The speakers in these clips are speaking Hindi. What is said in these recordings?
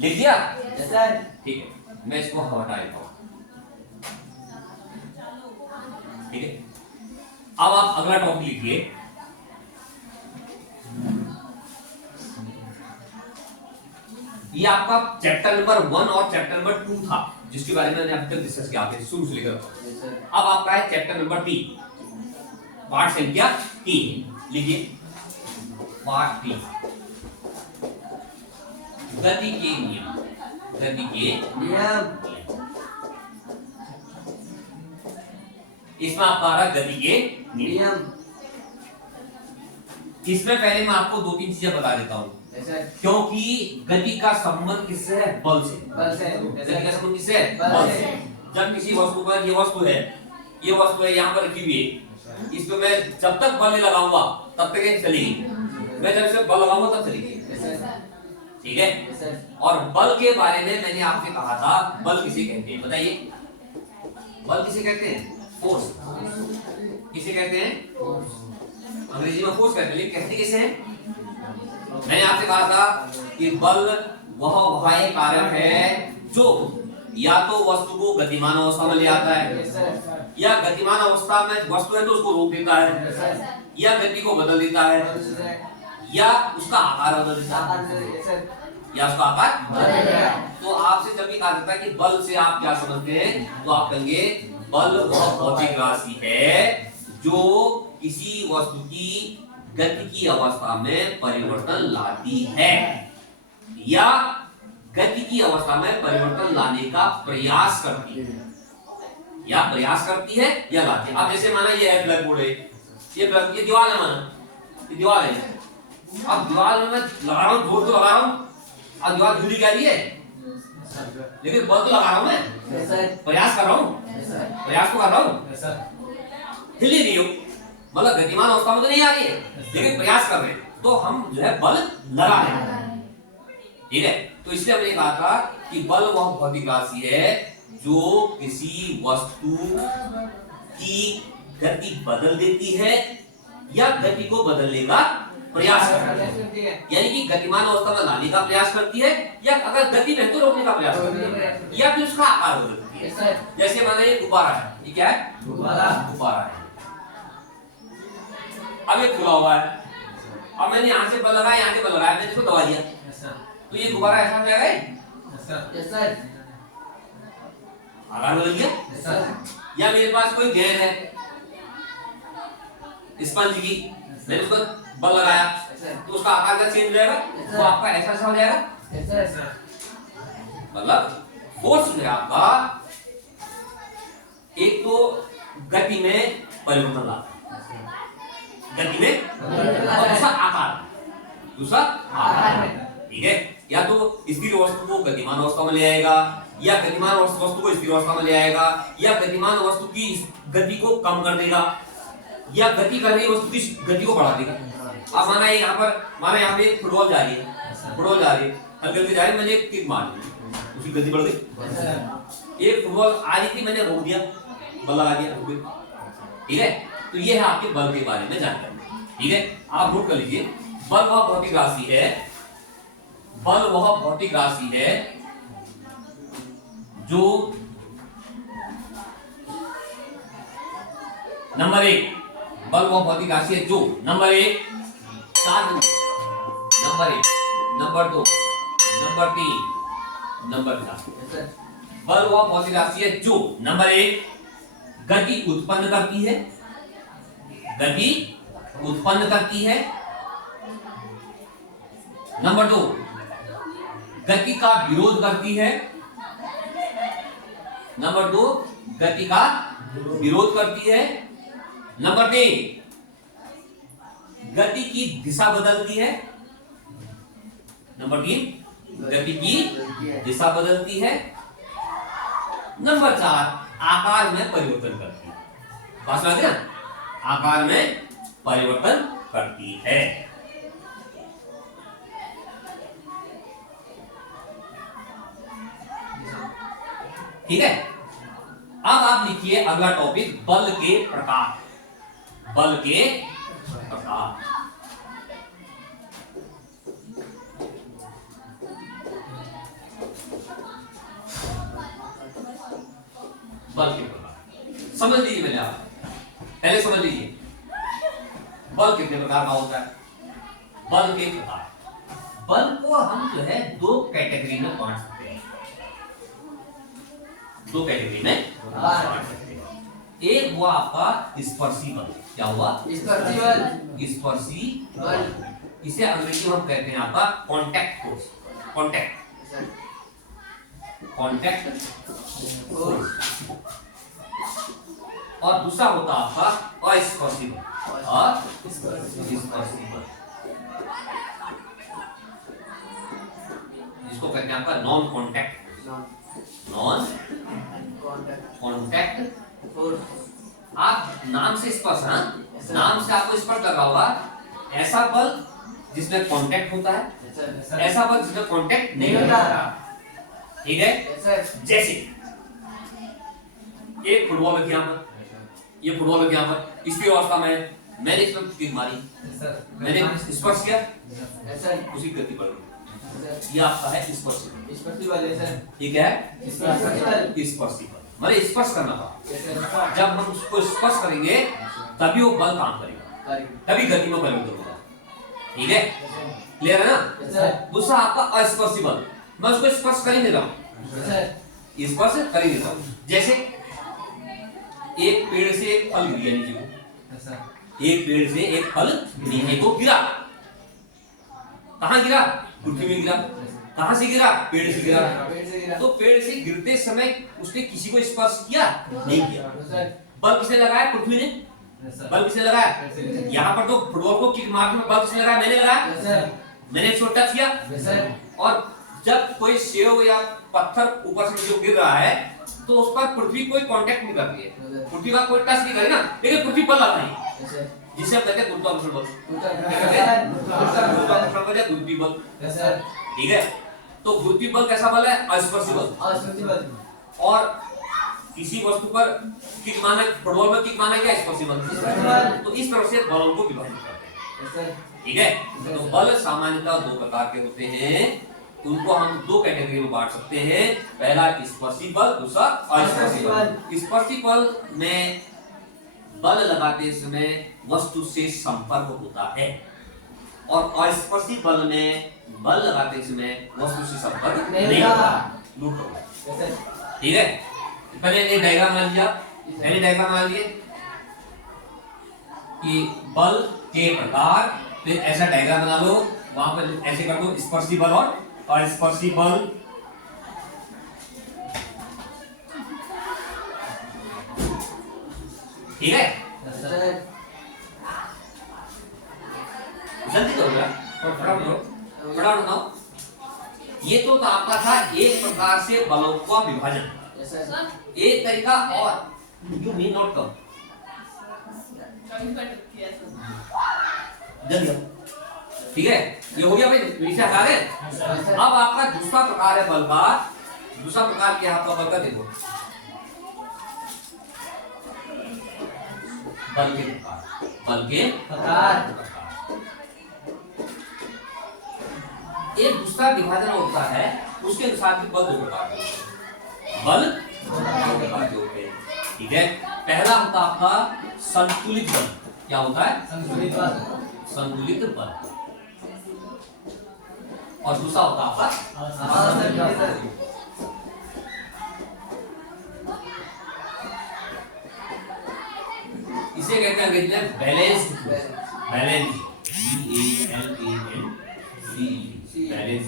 लिख दिया? सर ठीक है, मैं इसको हटा देता हूं। ठीक है, अब आप अगला टॉपिक लिखिए। ये आपका चैप्टर नंबर 1 और चैप्टर नंबर 2 था, जिसके बारे में मैंने अभी तक डिस्कस किया आपने शुरू से लेकर। अब आपका है चैप्टर नंबर 3, पाठ संख्या 3। लिखिए पाठ 3, गति के नियम। गति के नियम। इसमें आपका आ रहा है गति के नियम। इसमें पहले मैं आपको 2-3 चीजें बता देता हूं, क्योंकि गति का संबंध किससे है? बल से। गति का संबंध किससे है? बल से। जब किसी वस्तु पर, ये वस्तु है यहाँ पर रखी हुई है, इस पे मैं जब तक बल नहीं लगाऊंगा तब तक ये चलेगी, मैं जब से बल लगाऊंगा तब चलेगी। ठीक है, और बल के बारे में मैंने आपसे कहा था, बल किसे कहते हैं बताइए? बल किसे कहते हैं? फोर्स। किसे कहते हैं? अंग्रेजी में फोर्स कहते हैं, लेकिन कहते किसे हैं? मैंने आपसे कहा था कि बल वह बाह्य कारक है जो या तो वस्तु को गतिमान अवस्था में ले आता है, या गतिमान अवस्था में वस्तु है तो उसको रोक देता है, या गति को बदल देता है, या उसका आकार बदल देता है, या उसका आकार बदल देता है। तो आपसे जब भी कहा जाता है कि बल से आप क्या समझते हैं, तो आप कहेंगे बल वह भौतिक राशि है जो किसी वस्तु की गति की अवस्था में परिवर्तन लाती है, या गति की अवस्था में परिवर्तन लाने का प्रयास करती है, या प्रयास करती है या लाती है। अब जैसे माना ये है ब्लैक बोर्ड है, ये दीवार है, माना ये दीवार है। अब दीवार में मैं लगा रहा हूँ, जोर तो लगा रहा हूँ, अब दीवार हिल जा रही है, लेकिन बल तो लगा रहा हूँ, मैं प्रयास कर रहा हूँ, प्रयास तो कर रहा हूँ, हिल ही नहीं हो, मतलब गतिमान अवस्था में तो नहीं आ रही है, लेकिन प्रयास कर रहे हैं, तो हम जो है बल लगा रहे हैं। ठीक है, तो इसलिए हमने कहा था कि बल वह भौतिक राशि है जो किसी वस्तु की गति बदल देती है या गति को बदलने का प्रयास करती है, यानी कि गतिमान अवस्था में लाने का प्रयास करती है, या अगर गति में तो रोकने का प्रयास करती है, या फिर उसका आकार बदलती है। जैसे माना ये गुब्बारा है, ये क्या है? गुब्बारा है। अब ये खुला हुआ है, अब मैंने यहाँ से बल लगाया, यहाँ से बल लगाया, मैंने इसको दबा दिया, तो ये गुब्बारा ऐसा हो जाएगा, आकार बदल गया। या मेरे पास कोई गेंद है स्पंज की, मैंने उसको बल लगाया तो उसका आकार का चेंज हो जाएगा, वो आपका ऐसा हो जाएगा। मतलब फोर्स जो है आपका एक तो गति में परिवर्तन लाता है, गति में, और दूसरा आकार में। ठीक है, या तो स्थिर वस्तु को गतिमान अवस्था में ले आएगा, या गतिमान वस्तु को स्थिर अवस्था में ले आएगा, या गतिमान वस्तु की गति को कम कर देगा, या गति कर रही वस्तु की गति को बढ़ा देगा। अब माना यहाँ पे फुटबॉल जा रही है, हल्की जा रही है, मैंने एक किक मार दी, उसकी गति बढ़ गई। एक फुटबॉल आ रही थी, मैंने रोक दिया, बल लगा दिया। ठीक है, तो ये है आपके बल के बारे में जानकारी। ठीक है, आप नोट कर लीजिए, बल वह भौतिक राशि है, बल वह भौतिक राशि है जो नंबर 1, बल वह भौतिक राशि है जो number 1 charge, number 1, number 2, number 3, number 4। बल वह भौतिक राशि है जो नंबर 1 गति उत्पन्न करती है, नंबर 2 गति का विरोध करती है, नंबर 2 गति का विरोध करती है, नंबर 3 गति की दिशा बदलती है, नंबर 3 गति की दिशा बदलती है, नंबर 4 आकार में परिवर्तन करती है। बात समझ गए ना? आकार में परिवर्तन करती है। ठीक है, अब आप लिखिए अगला टॉपिक, बल के प्रकार। बल के प्रकार, बल के प्रकार समझ लीजिए, मैंने आप पहले समझ लीजिए बल कितने प्रकार का होता है। बल के प्रकार, बल को हम जो है दो कैटेगरी में बांट सकते हैं, दो कैटेगरी में बांट सकते हैं। एक हुआ आपका स्पर्शी बल, क्या हुआ स्पर्शी बल, स्पर्शी बल, इसे अंग्रेजी में हम कहते हैं आपका कॉन्टैक्ट फोर्स, कॉन्टैक्ट फोर्स। और दूसरा होता आपका अस्पर्शी बल, और स्पर्शी बल जिसको कहते हैं आपका नॉन कॉन्टैक्ट फोर्स। आप नाम से स्पर्श, हाँ नाम से आपको स्पर्श लगा होगा। ऐसा बल जिसमें कांटेक्ट होता है, ऐसा बल जिसमें कांटेक्ट नहीं होता, ठीक है। जैसे एक फुटबॉल की यहाँ पर, ये फुटबॉल की यहाँ पर इसकी अवस्था में मैंने इसमें किक मारी, मैंने स्पर्श किया, उसी गति पर ये आपका है स्पर्शी बल। ठीक है, स्पर्शी बल मतलब स्पर्श करना था। जब हम उसको स्पर्श करेंगे तभी वो बल काम करेगा, तभी गति में परिवर्तन होगा। ठीक है, क्लियर है ना। दूसरा आपका अस्पर्शी बल, मैं उसको स्पर्श कर ही नहीं रहा हूं, स्पर्श कर ही नहीं रहा हूं। जैसे एक पेड़ से एक फल गिरा नीचे को, एक पेड़ से एक फल नीचे को गिरा, कहां गिरा, पृथ्वी में गिरा। कहां से गिरा, पेड़ से गिरा। तो पेड़ से गिरते समय उसने किसी को स्पर्श किया नहीं किया। बल किसने लगाया, पृथ्वी ने। बल किसने लगाया, यहाँ पर तो फुटबॉल को किक मारने में बल किसने लगाया, मैंने लगाया, मैंने इसको टच किया। और जब कोई सेव या पत्थर ऊपर से जो गिर रहा है तो उस पर पृथ्वी कोई कांटेक्ट नहीं करती है, पृथ्वी का कोई टच नहीं करे ना, लेकिन पृथ्वी बल लगाता है, जिसे हम कहते हैं गुरुत्वाकर्षण बल, गुरुत्वीय बल। ठीक है, तो गुरुत्वीय बल कैसा बल है, अस्पर्शी बल। और किसी वस्तु पर किक मारना, फुटबॉल में किक मारना क्या स्पर्शी बल। तो इस तरह से बलों को विभाजित करते हैं। ठीक है, तो बल सामान्यतः दो प्रकार के होते हैं, उनको हम दो कैटेगरी में बांट सकते हैं। पहला स्पर्शी बल, दूसरा अस्पर्शी बल। स्पर्शी बल में बल लगाते समय वस्तु से संपर्क होता है, और अस्पर्शी बल में बल लगाते समय वस्तु से संपर्क नहीं होता। ठीक है, पहले एक डायग्राम बना लिया, पहले डायग्राम बना लिए कि बल के प्रकार, फिर ऐसा डायग्राम बना लो, वहां पर ऐसे कर दो स्पर्शी बल और अस्पर्शी बल। ठीक है, जल्दी करो यार, फटाफट करो, फटाफट बताओ। ये तो आपका था एक प्रकार से बलों का विभाजन। एक तरीका और, यू मे नॉट कम, जल्दी। ठीक है, ये हो गया भाई, नीचे हटा रहे। अब आपका दूसरा प्रकार है बल का, दूसरा प्रकार क्या आपका बल का, देखो बल के प्रकार, बल के प्रकार। एक दूसरा विभाजन होता है, उसके अनुसार भी बल दो प्रकार के होते हैं, बल दो प्रकार के होते हैं। ठीक है, पहला होता आपका संतुलित बल। क्या होता है, संतुलित बल, संतुलित बल। और दूसरा होता आपका असंतुलित बल। इसे कहते हैं अंग्रेजी में बैलेंस्ड, बैलेंस, बैलेंस।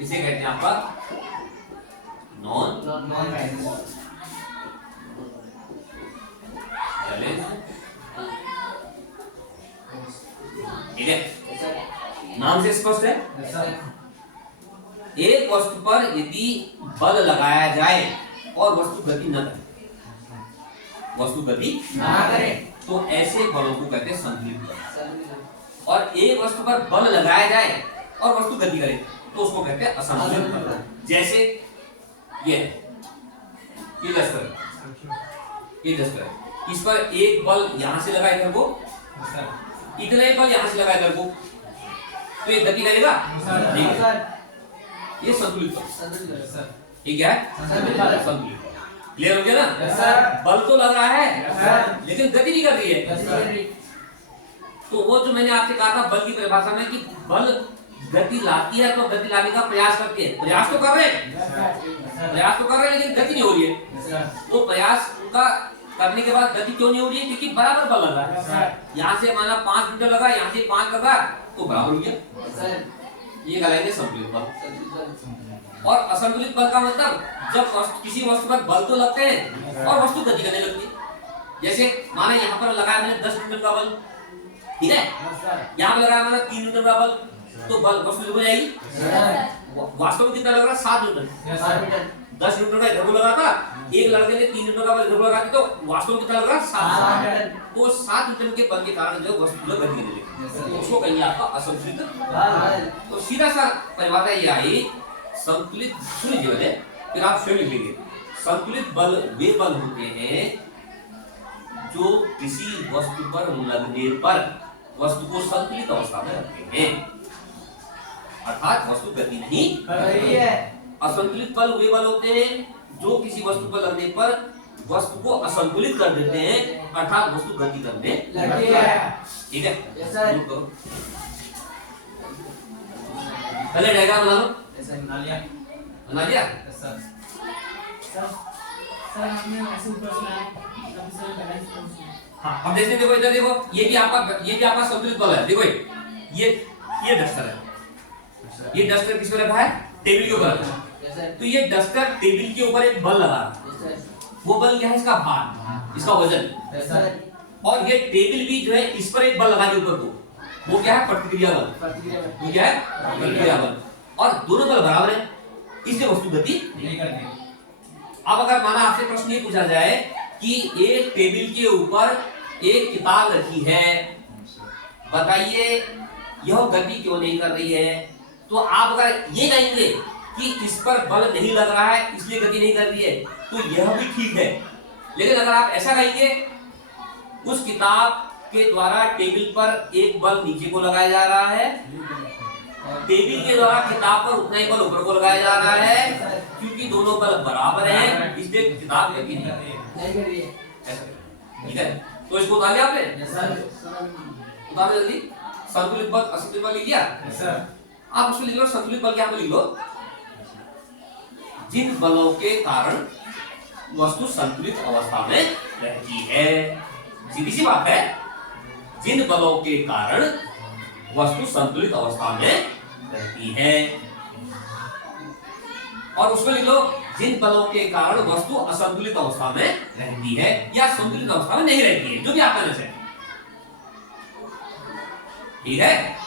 इसे कहते हैं आपका नॉन बैलेंस। ठीक है, नाम से स्पष्ट है। एक वस्तु पर यदि बल लगाया जाए और वस्तु गति न करे, वस्तु गति न करे, तो ऐसे बलों को कहते हैं संतुलित बल। और एक वस्तु पर बल लगाया जाए और वस्तु गति करे तो उसको कहते हैं असंतुलित बल। जैसे ये डस्टर, इस पर एक बल यहां से लगा इधर को, इतना एक बल यहां से लगा इधर को, तो ये गति करेगा नहीं, ये संतुलित बल। ये क्या है? संतुलित। क्लियर हो गया ना? बल तो लग रहा है लेकिन गति नहीं कर रही है। तो वो जो मैंने आपसे कहा था बल की परिभाषा में कि बल गति लाती है तो गति लाने का प्रयास करती है। प्रयास तो कर रहे हैं लेकिन गति नहीं हो रही है। तो प्रयास का करने के बाद गति क्यों नहीं हो रही है? क्योंकि बराबर बल लग रहा है। यहाँ से माना 5 मीटर लगा, यहाँ से 5 लगा तो बराबर हो गया। ये कहलाएंगे संतुलित बल। और असंतुलित बल का मतलब जब किसी वस्तु पर बल तो लगते हैं और वस्तु गति करने लगती है। जैसे माना यहाँ पर लगाया मैंने 10 न्यूटन का बल, ठीक है, यहाँ पे लगाया मैंने 3 न्यूटन का बल, तो बल वस्तु हो जाएगी। वास्तव में कितना लग रहा है? 7 न्यूटन। 10 न्यूटन का इधर को लगा था, एक लड़के ने 3 न्यूटन का बल इधर को लगा दिया, तो वास्तव में कितना लग रहा है? 7 न्यूटन। तो 7 न्यूटन के बल के कारण जो वस्तु गति करने लगती है उसको कहेंगे आपका असंतुलित बल। तो सीधा सा परिभाषा ये आई संतुलित। सुनिए फिर आप स्वयं लिखेंगे। संतुलित बल वे बल होते हैं जो किसी वस्तु पर लगने पर वस्तु को संतुलित अवस्था में रखते हैं, अर्थात वस्तु गति नहीं कर रही है। असंतुलित बल वे बल होते हैं जो किसी वस्तु पर लगने पर वस्तु को असंतुलित कर देते हैं, अर्थात वस्तु गति करने लगती है। ठीक है, पहले डायग्राम बना लो। बना लिया? सर हमने ऐसे ऊपर से हाँ, अब देखते देखो इधर देखो, ये भी आपका संतुलित बल है। देखो ये डस्टर है, ये डस्टर किस पर रखा है? टेबल के ऊपर। तो ये डस्टर टेबल के ऊपर एक बल लगा, वो बल क्या है? इसका भार, इसका वजन। और ये टेबल भी जो है इस पर एक बल लगा दिया ऊपर को, वो क्या है? प्रतिक्रिया बल। वो क्या है? प्रतिक्रिया बल। और दोनों बल बराबर है, इसलिए वस्तु गति नहीं करती। अब अगर माना आपसे प्रश्न ये पूछा जाए कि एक टेबल के ऊपर एक किताब रखी है, बताइए यह गति क्यों नहीं कर रही है? तो आप अगर ये कहेंगे कि इस पर बल नहीं लग रहा है इसलिए गति नहीं कर रही है, तो यह भी ठीक है। लेकिन अगर आप ऐसा कहेंगे उस किताब के द्वारा टेबल पर एक बल नीचे को लगाया जा रहा है, टेबल के द्वारा किताब पर उतना ही बल ऊपर को लगाया जा रहा है, क्योंकि दोनों बल बराबर हैं, इसलिए किताब गति नहीं कर रही है। ठीक है, तो इसको उतार लिया आपने? उतार जल्दी। संतुलित बल असंतुलित बल लिख लिया? आप उसको लिख लो। संतुलित बल क्या लिख लो? जिन बलों के कारण वस्तु संतुलित अवस्था में रहती है। सीधी सी बात है, जिन बलों के कारण वस्तु संतुलित अवस्था में रहती है। और उसको लिख लो जिन बलों के कारण वस्तु असंतुलित अवस्था में रहती है या संतुलित अवस्था में नहीं रहती है, जो भी आपका जैसे। ठीक है।